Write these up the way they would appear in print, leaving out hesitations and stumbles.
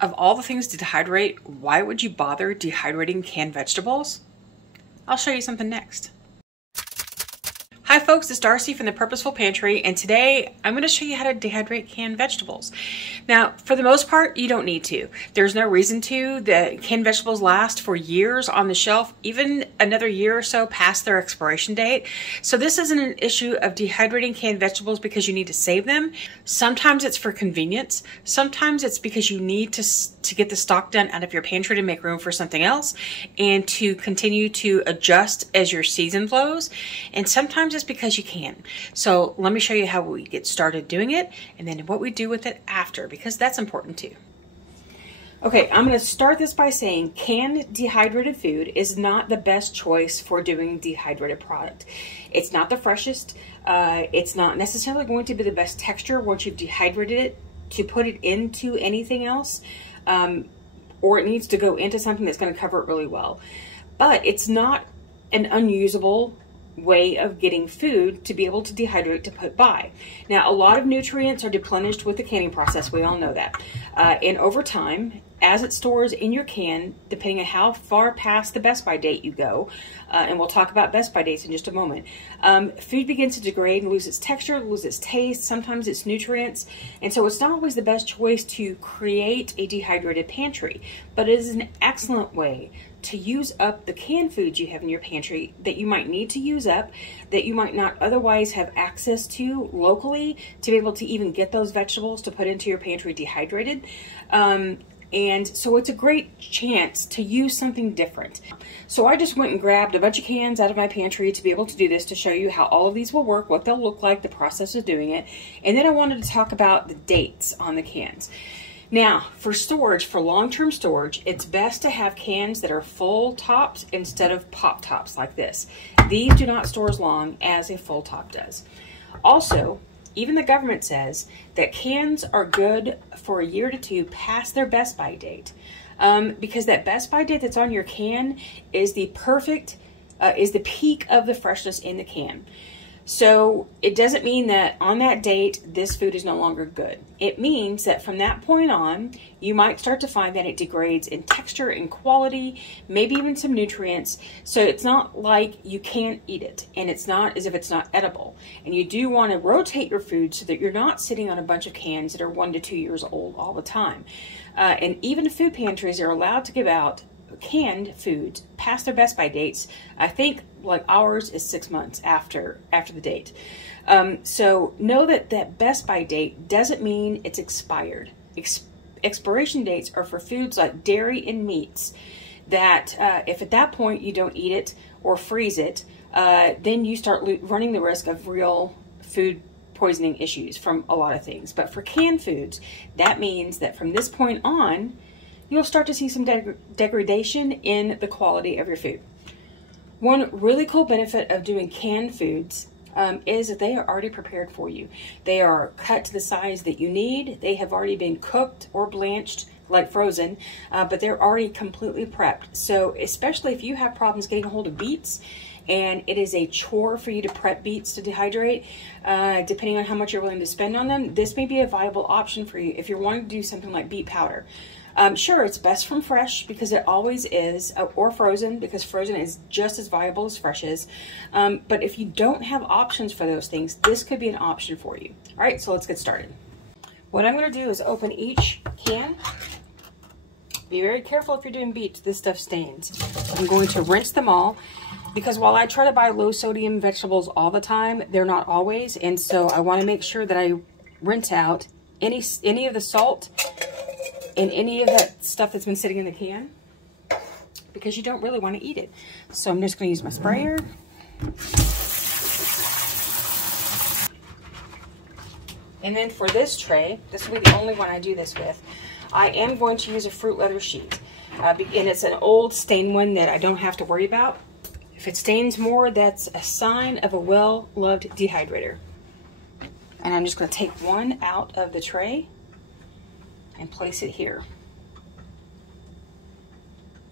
Of all the things to dehydrate, why would you bother dehydrating canned vegetables? I'll show you something next. Hi folks, it's Darcy from the Purposeful Pantry, and today I'm going to show you how to dehydrate canned vegetables. Now, for the most part, you don't need to. There's no reason to. The canned vegetables last for years on the shelf, even another year or so past their expiration date. So this isn't an issue of dehydrating canned vegetables because you need to save them. Sometimes it's for convenience. Sometimes it's because you need to get the stock done out of your pantry to make room for something else and to continue to adjust as your season flows. And sometimes it's because you can. So let me show you how we get started doing it and then what we do with it after, because that's important too. Okay, I'm going to start this by saying canned dehydrated food is not the best choice for doing dehydrated product. It's not the freshest. It's not necessarily going to be the best texture once you've dehydrated it to put it into anything else, or it needs to go into something that's going to cover it really well. But it's not an unusable way of getting food to be able to dehydrate to put by. Now, a lot of nutrients are replenished with the canning process. We all know that. And over time, as it stores in your can, depending on how far past the best by date you go, and we'll talk about best by dates in just a moment, food begins to degrade and lose its texture, lose its taste, sometimes its nutrients. And so it's not always the best choice to create a dehydrated pantry, but it is an excellent way to use up the canned foods you have in your pantry that you might need to use up, that you might not otherwise have access to locally to be able to even get those vegetables to put into your pantry dehydrated. And so it's a great chance to use something different. So I just went and grabbed a bunch of cans out of my pantry to be able to do this, to show you how all of these will work, what they'll look like, the process of doing it. And then I wanted to talk about the dates on the cans. Now, for storage, for long-term storage, it's best to have cans that are full tops instead of pop tops like this. These do not store as long as a full top does. Also, even the government says that cans are good for a year to two past their best by date, because that best by date that's on your can is the perfect, is the peak of the freshness in the can. So it doesn't mean that on that date, this food is no longer good. It means that from that point on, you might start to find that it degrades in texture and quality, maybe even some nutrients. So it's not like you can't eat it, and it's not as if it's not edible. And you do want to rotate your food so that you're not sitting on a bunch of cans that are 1 to 2 years old all the time. And even food pantries are allowed to give out canned foods past their best by dates. I think like ours is 6 months after the date. So know that that best by date doesn't mean it's expired. Expiration dates are for foods like dairy and meats that if at that point you don't eat it or freeze it, then you start running the risk of real food poisoning issues from a lot of things. But for canned foods, that means that from this point on, you'll start to see some degradation in the quality of your food. One really cool benefit of doing canned foods is that they are already prepared for you. They are cut to the size that you need. They have already been cooked or blanched like frozen, but they're already completely prepped. So especially if you have problems getting a hold of beets, and it is a chore for you to prep beets to dehydrate, depending on how much you're willing to spend on them, this may be a viable option for you if you're wanting to do something like beet powder. Sure, it's best from fresh because it always is, or frozen because frozen is just as viable as fresh is. But if you don't have options for those things, this could be an option for you. All right, so let's get started. What I'm going to do is open each can. Be very careful if you're doing beets, this stuff stains. I'm going to rinse them all because while I try to buy low sodium vegetables all the time, they're not always. And so I want to make sure that I rinse out any of the salt and any of that stuff that's been sitting in the can, because you don't really want to eat it. So I'm just going to use my sprayer. And then for this tray, this will be the only one I do this with, I am going to use a fruit leather sheet. And it's an old stained one that I don't have to worry about. If it stains more, that's a sign of a well-loved dehydrator. And I'm just going to take one out of the tray and place it here.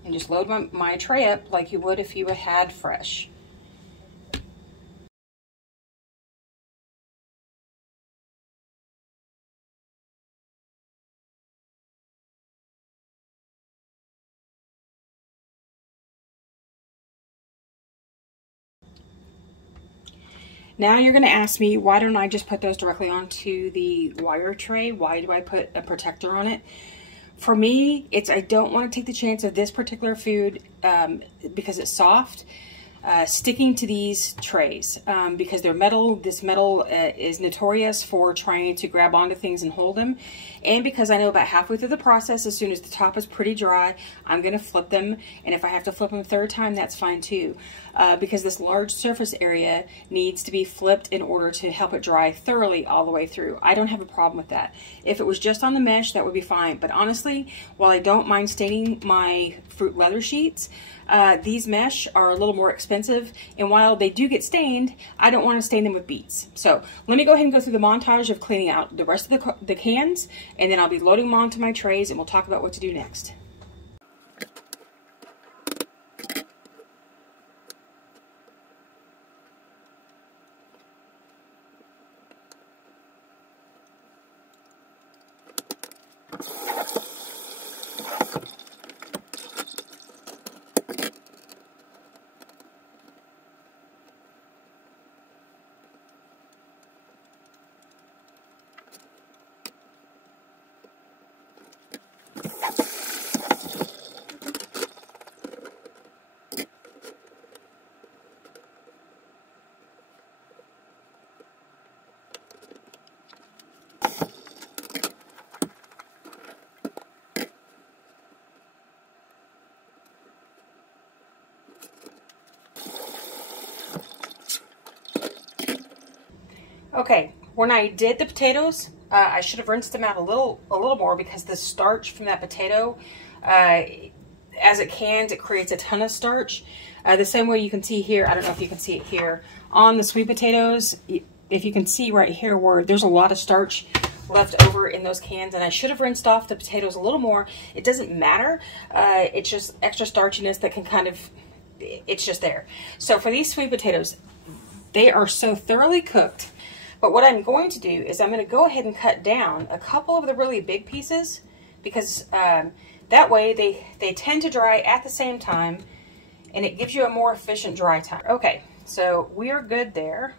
And just load my tray up like you would if you had fresh. Now you're going to ask me, why don't I just put those directly onto the wire tray? Why do I put a protector on it? For me, I don't want to take the chance of this particular food because it's soft, sticking to these trays because they're metal. This metal is notorious for trying to grab onto things and hold them. And because I know about halfway through the process, as soon as the top is pretty dry, I'm going to flip them. And if I have to flip them a third time, that's fine too. Because this large surface area needs to be flipped in order to help it dry thoroughly all the way through. I don't have a problem with that. If it was just on the mesh, that would be fine. But honestly, while I don't mind staining my fruit leather sheets, these mesh are a little more expensive, and while they do get stained, I don't want to stain them with beets. So let me go ahead and go through the montage of cleaning out the rest of the cans, and then I'll be loading them onto my trays, and we'll talk about what to do next. Okay, when I did the potatoes, I should have rinsed them out a little more because the starch from that potato, as it cans, it creates a ton of starch. The same way you can see here, I don't know if you can see it here, on the sweet potatoes, if you can see right here where there's a lot of starch left over in those cans, and I should have rinsed off the potatoes a little more. It doesn't matter. It's just extra starchiness that can kind of, it's just there. So for these sweet potatoes, they are so thoroughly cooked. But what I'm going to do is I'm going to go ahead and cut down a couple of the really big pieces because that way they tend to dry at the same time and it gives you a more efficient dry time. Okay, so we are good there.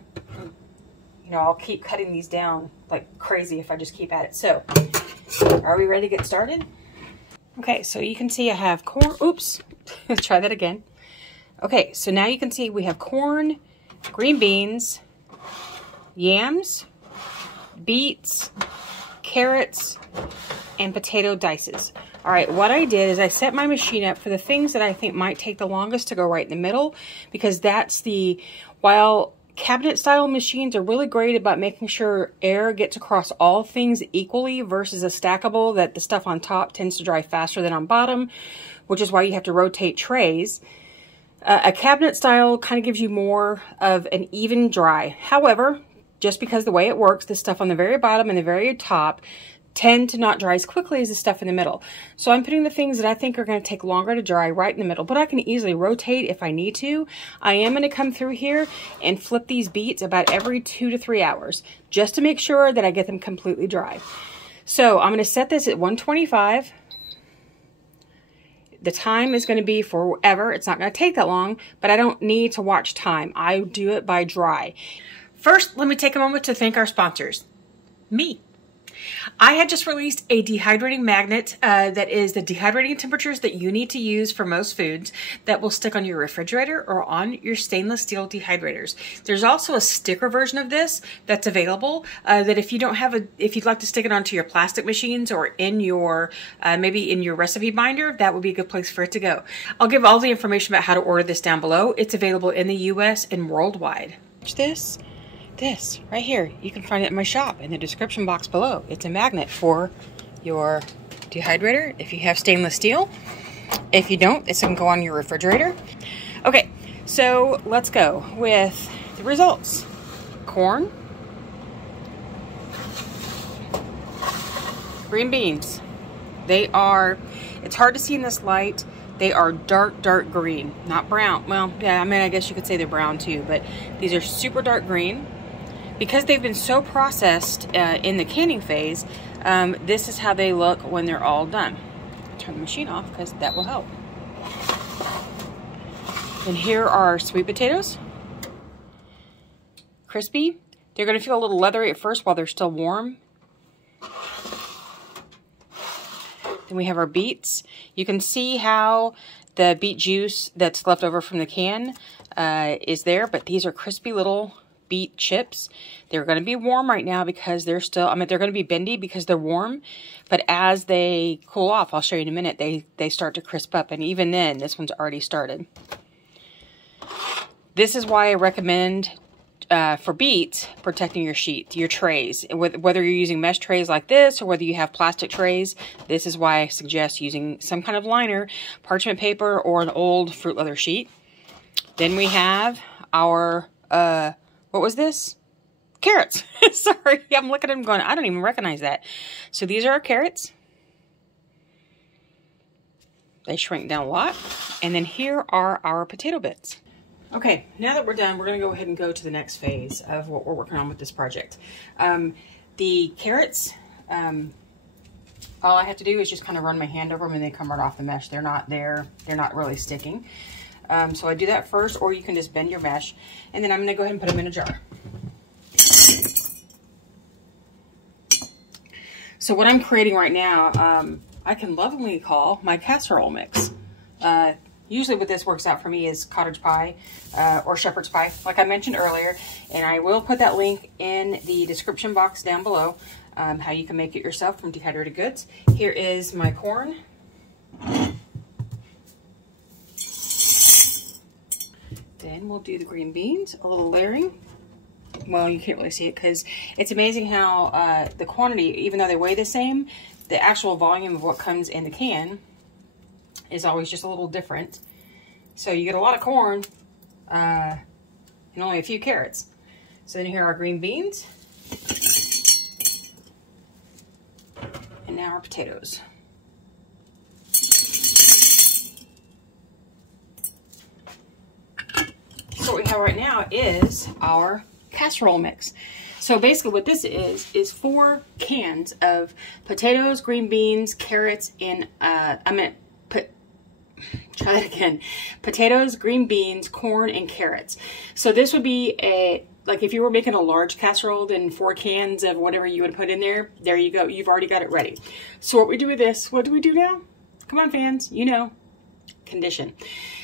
You know, I'll keep cutting these down like crazy if I just keep at it. So, are we ready to get started? Okay, so you can see I have corn. Oops, let's try that again. Okay, so now you can see we have corn, green beans, yams, beets, carrots, and potato dices. All right, what I did is I set my machine up for the things that I think might take the longest to go right in the middle, because that's while cabinet style machines are really great about making sure air gets across all things equally versus a stackable that the stuff on top tends to dry faster than on bottom, which is why you have to rotate trays. A cabinet style kind of gives you more of an even dry. However, just because the way it works, the stuff on the very bottom and the very top tend to not dry as quickly as the stuff in the middle. So I'm putting the things that I think are going to take longer to dry right in the middle, but I can easily rotate if I need to. I am going to come through here and flip these beets about every 2 to 3 hours, just to make sure that I get them completely dry. So I'm going to set this at 125. The time is going to be forever. It's not going to take that long, but I don't need to watch time. I do it by dry. First, let me take a moment to thank our sponsors, me. I had just released a dehydrating magnet that is the dehydrating temperatures that you need to use for most foods that will stick on your refrigerator or on your stainless steel dehydrators. There's also a sticker version of this that's available that if you'd like to stick it onto your plastic machines or in your, maybe in your recipe binder, that would be a good place for it to go. I'll give all the information about how to order this down below. It's available in the US and worldwide. Watch this. This right here, you can find it in my shop in the description box below. It's a magnet for your dehydrator if you have stainless steel. If you don't, this can go on your refrigerator. Okay, so let's go with the results. Corn, green beans. It's hard to see in this light. They are dark green, not brown. Well, yeah, I mean, I guess you could say they're brown too, but these are super dark green. Because they've been so processed in the canning phase, this is how they look when they're all done. Turn the machine off because that will help. And here are our sweet potatoes. crispy. They're going to feel a little leathery at first while they're still warm. Then we have our beets. You can see how the beet juice that's left over from the can is there, but these are crispy little beet chips. They're going to be warm right now because they're still, I mean, they're going to be bendy because they're warm, but as they cool off, I'll show you in a minute, they start to crisp up, and even then, this one's already started. This is why I recommend for beets, protecting your sheet, your trays. Whether you're using mesh trays like this or whether you have plastic trays, this is why I suggest using some kind of liner, parchment paper, or an old fruit leather sheet. Then we have our, what was this? Carrots. Sorry, I'm looking at them going, I don't even recognize that. So these are our carrots. They shrink down a lot. And then here are our potato bits. Okay, now that we're done, we're going to go ahead and go to the next phase of what we're working on with this project. The carrots, all I have to do is just kind of run my hand over them and they come right off the mesh. They're not really sticking. So I do that first, or you can just bend your mesh, and then I'm going to go ahead and put them in a jar. So what I'm creating right now, I can lovingly call my casserole mix. Usually what this works out for me is cottage pie or shepherd's pie, like I mentioned earlier. And I will put that link in the description box down below, how you can make it yourself from Dehydrated Goods. Here is my corn. Then we'll do the green beans, a little layering. Well, you can't really see it because it's amazing how the quantity, even though they weigh the same, the actual volume of what comes in the can is always just a little different. So you get a lot of corn and only a few carrots. So then here are our green beans. And now our potatoes. So what we have right now is our casserole mix. So basically what this is 4 cans of potatoes, green beans, carrots, and try that again. Potatoes, green beans, corn, and carrots. So this would be like if you were making a large casserole, then 4 cans of whatever you would put in there. There you go. You've already got it ready. So what we do with this, what do we do now? Come on, fans. You know. Condition.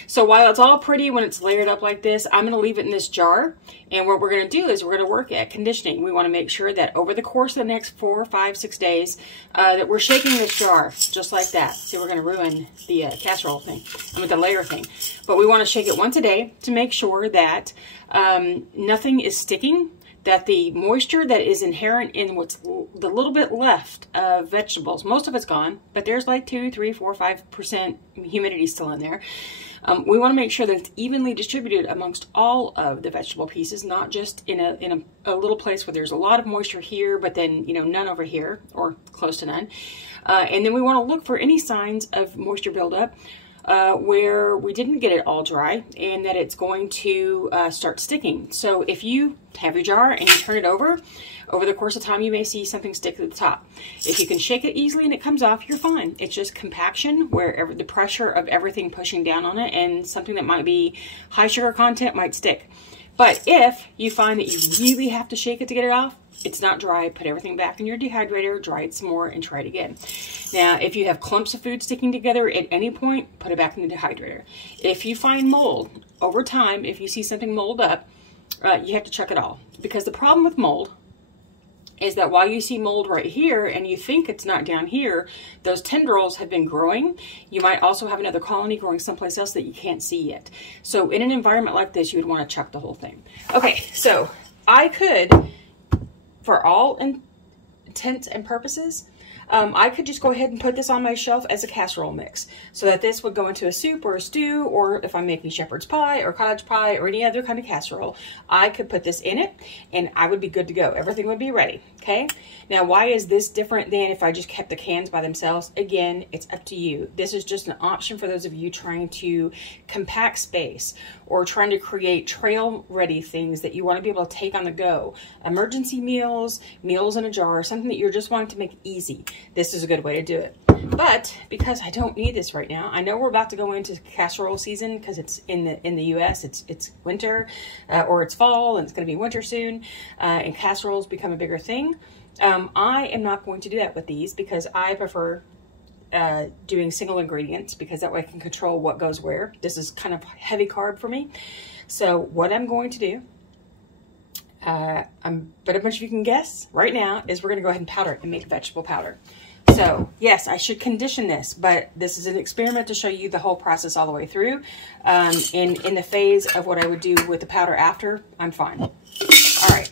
So while it's all pretty when it's layered up like this, I'm going to leave it in this jar. And what we're going to do is we're going to work at conditioning. We want to make sure that over the course of the next 4, 5, 6 days, that we're shaking this jar just like that. See, we're going to ruin the casserole thing, I mean the layer thing. But we want to shake it once a day to make sure that nothing is sticking, that the moisture that is inherent in what's the little bit left of vegetables, most of it's gone, but there's like 2, 3, 4, 5% humidity still in there. We want to make sure that it's evenly distributed amongst all of the vegetable pieces, not just in a little place where there's a lot of moisture here, but then, you know, none over here, or close to none. And then we want to look for any signs of moisture buildup where we didn't get it all dry and that it's going to start sticking. So if you have your jar and you turn it over the course of time, you may see something stick at the top. If you can shake it easily and it comes off, you're fine. It's just compaction, where the pressure of everything pushing down on it, and something that might be high sugar content might stick. But if you find that you really have to shake it to get it off, it's not dry, put everything back in your dehydrator, dry it some more, and try it again. Now, if you have clumps of food sticking together at any point, put it back in the dehydrator. If you find mold over time, if you see something mold up, you have to check it all. Because the problem with mold is that while you see mold right here and you think it's not down here, those tendrils have been growing. You might also have another colony growing someplace else that you can't see yet. So in an environment like this, you would want to chuck the whole thing. Okay, so I could, for all intents and purposes, I could just go ahead and put this on my shelf as a casserole mix so that this would go into a soup or a stew, or if I'm making shepherd's pie or cottage pie or any other kind of casserole, I could put this in it and I would be good to go. Everything would be ready. Okay. Now, why is this different than if I just kept the cans by themselves? Again, it's up to you. This is just an option for those of you trying to compact space or trying to create trail ready things that you want to be able to take on the go. Emergency meals, meals in a jar, something that you're just wanting to make easy. This is a good way to do it. But because I don't need this right now, I know we're about to go into casserole season because it's in the US. It's winter or it's fall, and it's going to be winter soon, and casseroles become a bigger thing. I am not going to do that with these because I prefer doing single ingredients, because that way I can control what goes where. This is kind of heavy carb for me. So what I'm going to do, but a bunch of you can guess right now, is we're going to go ahead and powder it and make vegetable powder. So yes, I should condition this, but this is an experiment to show you the whole process all the way through. In the phase of what I would do with the powder after, I'm fine. All right.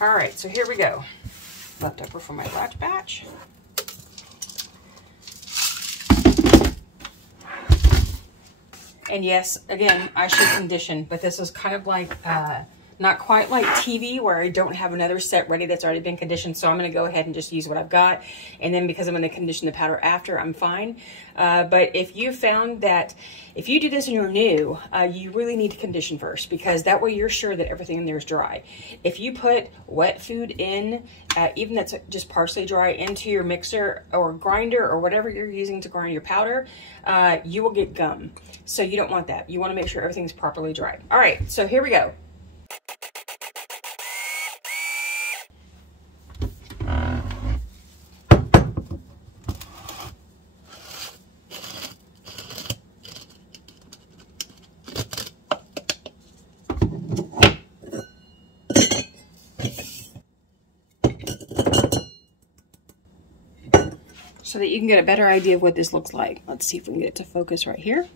All right, so here we go. Leftover from my last batch. And yes, again, I should condition, but this is kind of like, not quite like TV where I don't have another set ready that's already been conditioned. So I'm going to go ahead and just use what I've got. And then because I'm going to condition the powder after, I'm fine. But if you found that if you do this and you're new, you really need to condition first, because that way you're sure that everything in there is dry. If you put wet food in, even that's just partially dry, into your mixer or grinder or whatever you're using to grind your powder, you will get gum. So you don't want that. You want to make sure everything's properly dry. All right, so here we go. So that you can get a better idea of what this looks like. Let's see if we can get it to focus right here.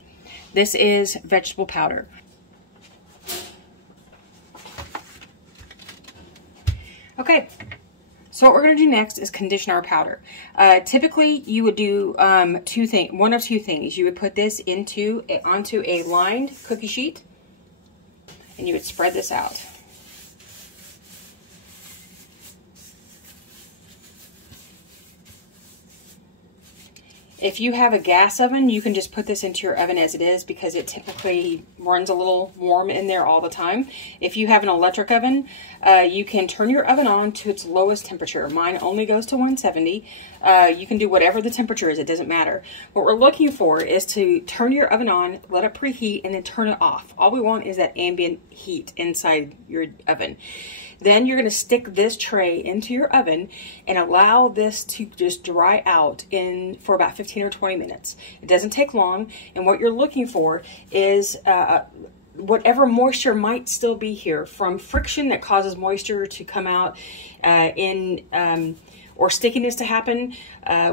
This is vegetable powder. Okay, so what we're going to do next is condition our powder. Typically, you would do one of two things. You would put this onto a lined cookie sheet, and you would spread this out. If you have a gas oven, you can just put this into your oven as it is, because it typically runs a little warm in there all the time. If you have an electric oven, you can turn your oven on to its lowest temperature. Mine only goes to 170. You can do whatever the temperature is, it doesn't matter. What we're looking for is to turn your oven on, let it preheat, and then turn it off. All we want is that ambient heat inside your oven. Then you're going to stick this tray into your oven and allow this to just dry out for about 15 or 20 minutes. It doesn't take long, and what you're looking for is whatever moisture might still be here from friction that causes moisture to come out or stickiness to happen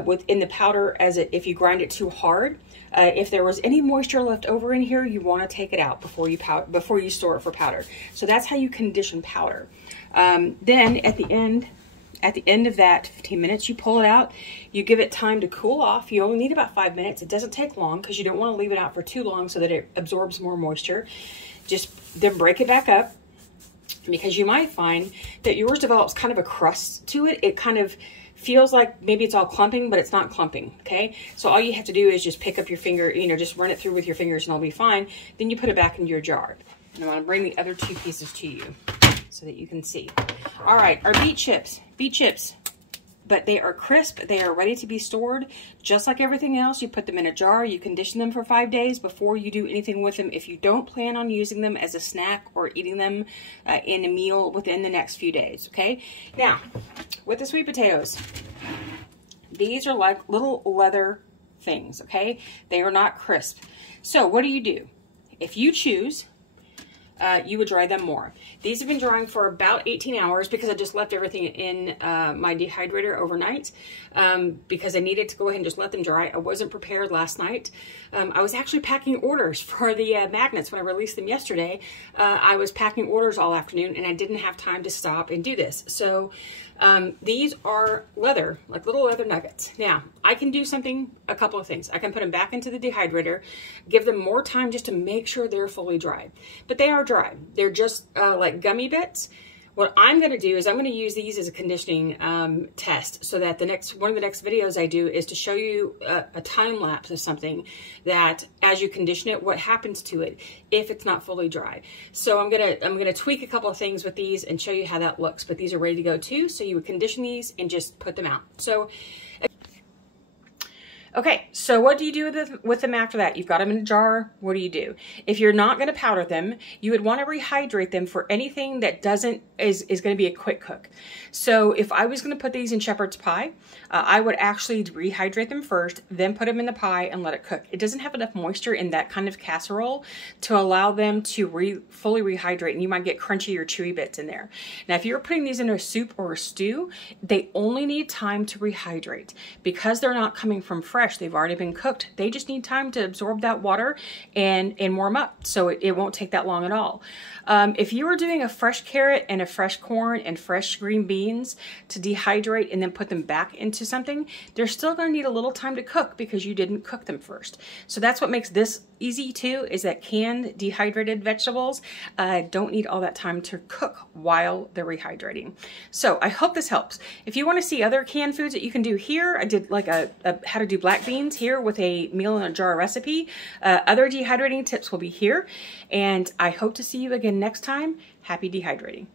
within the powder if you grind it too hard. If there was any moisture left over in here, you want to take it out before you store it for powder. So that's how you condition powder. Then at the end of that 15 minutes, you pull it out, you give it time to cool off. You only need about 5 minutes. It doesn't take long because you don't want to leave it out for too long so that it absorbs more moisture. Just then break it back up, because you might find that yours develops kind of a crust to it. It kind of feels like maybe it's all clumping, but it's not clumping, okay? So all you have to do is just pick up your finger, just run it through with your fingers and it'll be fine. Then you put it back into your jar. And I want to bring the other two pieces to you so that you can see. All right, our beet chips, but they are crisp. They are ready to be stored. Just like everything else, you put them in a jar, you condition them for 5 days before you do anything with them if you don't plan on using them as a snack or eating them in a meal within the next few days, okay? Now, with the sweet potatoes, these are like little leather things, okay? They are not crisp. So what do? If you choose, you would dry them more. These have been drying for about 18 hours because I just left everything in my dehydrator overnight because I needed to go ahead and just let them dry. I wasn't prepared last night. I was actually packing orders for the magnets when I released them yesterday. I was packing orders all afternoon and I didn't have time to stop and do this. So these are leather, like little leather nuggets. Now, I can do a couple of things. I can put them back into the dehydrator, give them more time just to make sure they're fully dry. But they are dry. They're just like gummy bits. what I'm going to do is I'm going to use these as a conditioning test, so that one of the next videos I do is to show you a time lapse of something that as you condition it, what happens to it if it's not fully dry. So I'm gonna tweak a couple of things with these and show you how that looks. But these are ready to go too. So you would condition these and just put them out. So. Okay, so what do you do with them after that? You've got them in a jar. What do you do? If you're not going to powder them, you would want to rehydrate them for anything that is going to be a quick cook. So if I was going to put these in shepherd's pie, I would actually rehydrate them first, then put them in the pie and let it cook. It doesn't have enough moisture in that kind of casserole to allow them to fully rehydrate, and you might get crunchy or chewy bits in there. Now, if you're putting these in a soup or a stew, they only need time to rehydrate. Because they're not coming from fresh, they've already been cooked. They just need time to absorb that water and warm up. So it won't take that long at all. If you were doing a fresh carrot and a fresh corn and fresh green beans to dehydrate and then put them back into something, they're still going to need a little time to cook because you didn't cook them first. So that's what makes this easy too, is that canned dehydrated vegetables don't need all that time to cook while they're rehydrating. So I hope this helps. If you want to see other canned foods that you can do here, I did like a how to do black beans here with a meal in a jar recipe. Other dehydrating tips will be here, and I hope to see you again next time. Happy dehydrating.